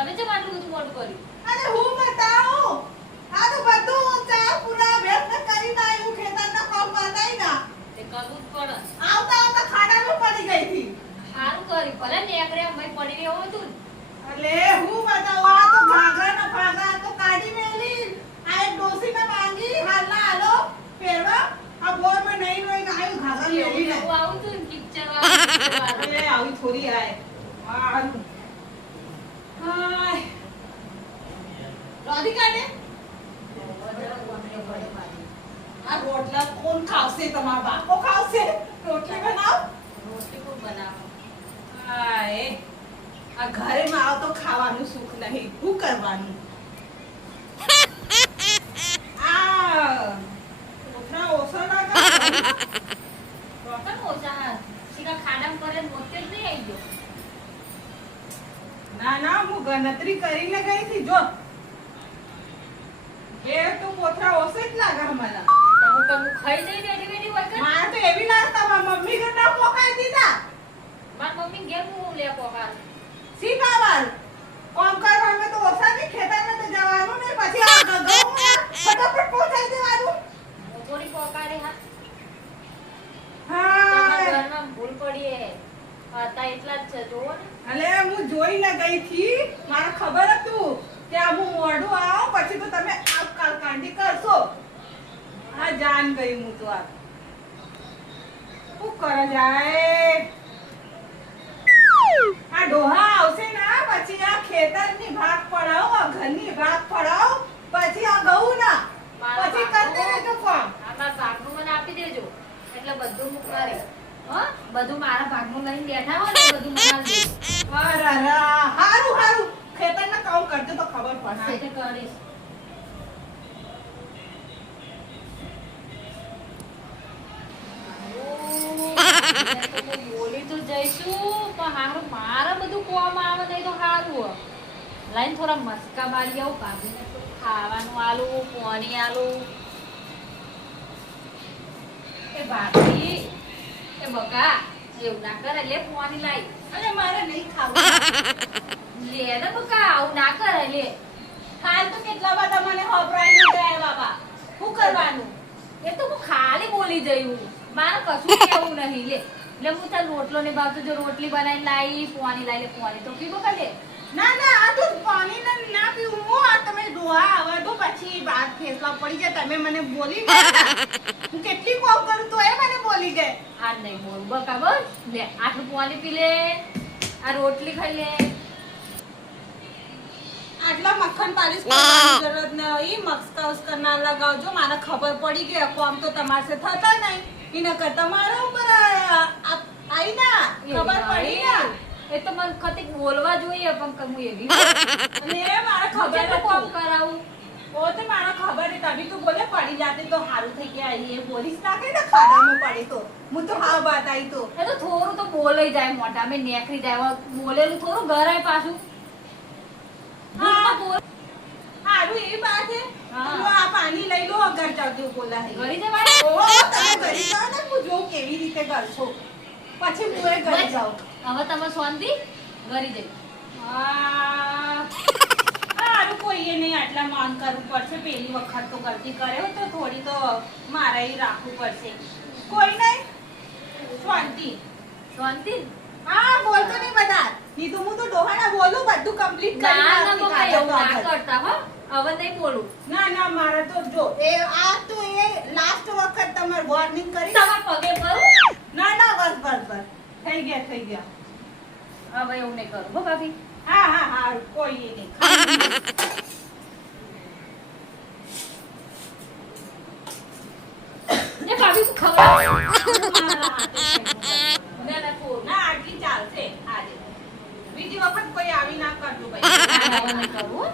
તમે જે આટલું બધું મોટું કર્યું? અરે હું બતાવું આ તો બધું ચા પૂરા વ્યસ્ત કરીને આવ્યું ખેતરના કામ બતાઈ ના તે કરવું જ પડે. આવતા આવતા ખાડામાં પડી ગઈ હતી સારું કર્યું ભલે નેકરે મય પડી રહ્યો હતું ને. અલે હું બતાવું આ તો ભાગા ના ભાગા તો કાઢી મેલી આ એક ડોસીને માંગી હાલના હાલો પહેરવા આ બોરમાં નહીં રોઈ ગાયું ભાગા મેલી ને એવું આવું હતું ને પિક્ચર વાળું. અરે આવી થોડી આય હારું હાય રોધી કાઢે આ રોટલા કોણ ખાવશે તમારા બાપો ખાવશે રોટલી બનાવ રોટલી કોણ બનાવે? હાય આ ઘરે માં આવ તો ખાવાનું સુખ નહીં શું કરવાનું આ ઓછા ઓછા ના કર રોટલા ઓછા શીખા ખાડામાં કરે ને મોતે જ નહીં આવી ગયો. ના ના હું ગણતરી કરીને ગઈ હતી જો એ તો પોથરા ઓછે જ લાગે મને તમે ખાઈ જઈ રેડી વેડી વગર મારે તો એવી લાગતા મારા મમ્મી ઘરના પોકાઈ દીધા મારી મમ્મી ઘેર હું લે પોકાર સી પાવર કોમ કરવા અમે તો ઓછા ની ખેતરમાં તો જવાનું ને પછી આ ગગોમાં ફટાફટ પહોંચાઈ દેવાનું થોડી પોકારે હા હા તમારા ઘરમાં ભૂલ પડી હે હતા એટલા જ છે જોવો ને. અલે હું જોઈને ગઈ થી મારે ખબર હતું કે આ હું મોઢું આવ પછી તો તમે આ કાંડી કરશો આ જાન ગઈ હું તો આ શું કરે જાય આ ડોહા આવશે ના પછી આ ખેતરની ભાગ પડાવો આ ઘરની ભાગ પડાવો પછી આ ઘઉં ના પછી કરતે રહેજો કોમ મારા ભાગનું મને આપી દેજો એટલે બધું હું કરે હો બધું મારા ભાગનું લઈને બેઠા હોય ને બધું મને આપી દેજો. અરે હારું હારું ખેતરના કામ કરજો તો ખબર પડશે તે કરીશ. બોલી તો જઈશું પણ હારું મારે બધું કોમ આવે નહીં તો હારું લાઈન થોડા મસ્કા મારી આવું ભાભીને તો ખાવાનું આલું પાણી આલું એ ભાભી એ બકા એવું ના કરે લે પાણી લાઈ અને મારે નહીં ખાવું લે ને બકા આવું ના કરે લે કાલ તો કેટલા બધા મને હબરાઈને ગયા બાબા શું કરવાનું એ તો હું ખાલી બોલી જયું મારે કશું કેવું નહીં લે એટલે હું તાર રોટલો ને ભાવતો જો રોટલી બનાવીને લાવી પાણી લાવી લે પાણી તો પીવો કે લે ના ના આ તો પાણી ના પીવું હું આ તમે ડોહા આવવા દો પછી બાદ ફેસલા પડી જાય તમે મને બોલી ગયા હું કેટલી કોલ કરું તો એ મને બોલી ગઈ આ નહીં બોલ બકા બસ લે આટલું પાણી પી લે આ રોટલી ખાઈ લે આટલા મક્ખન પાલિશ કરવાની જરૂરત નહીં મસ્કા ઉસ્કા ના લગાવજો મને ખબર પડી ગઈ કોમ તો તમારે થતા નહીં એના કરતા મારા ઉપર આઈ ના ખબર પડી ના એ તો મને ખતી બોલવા જોઈએ પણ કમું એવી અને મારા ખબર ખબર કોમ કરાવું ઓ તો મારા ખબર છે તમે તો બોલે પડી જાતે તો હારું થઈ ગયા એ બોલીશ ના કઈ ને ખાડામાં પડી તો હું તો હા વાત આવી તો એ તો થોડું તો બોલાઈ જાય મોટા મેં નેકરી જાય બોલેલું થોડું ઘરાય પાછું હા. બોલ હારું એ વાત છે હા. લો આ પાણી લઈ લો અગર ચાવજો બોલા હે ઘરી જવાય ઓહો તમે ઘરે જાઓ ને હું જોઉં કેવી રીતે કરશો પછી હું એ ઘરે જાઉં હવે તમે શાંતિ ઘરી જઈ હારું કોઈએ નહીં આટલા માન કરવું પડશે પેલી વખત તો ગલતી કર્યો તો થોડી તો મારે ઈ રાખવું પડશે કોઈ નહીં શાંતિ શાંતિ હા બોલતો નહીં બધા નહીં તો હું તો ડોહાના બોલું બધું કમ્પ્લીટ કરી ના ના નાખી બકા કાગળ એવું ના કાગળ. કરતા હો હવે નહીં બોલું ના ના મારે તો જો એ આ તો એ લાસ્ટ વખત તમારે વોર્નિંગ કરી તમારા પગે પડું ના ના બસ બસ બસ થઈ ગયા હવે એવું નહીં કરું હો ભાભી હા હા હા કોઈ નહીં એ ભાભી શું ખબર મારા હાથે ના ના પૂરું ના આટલી ચાલશે આજે બીજી વખત કોઈ આવી ના કરજો ભાઈ હવે નહીં કરું હો.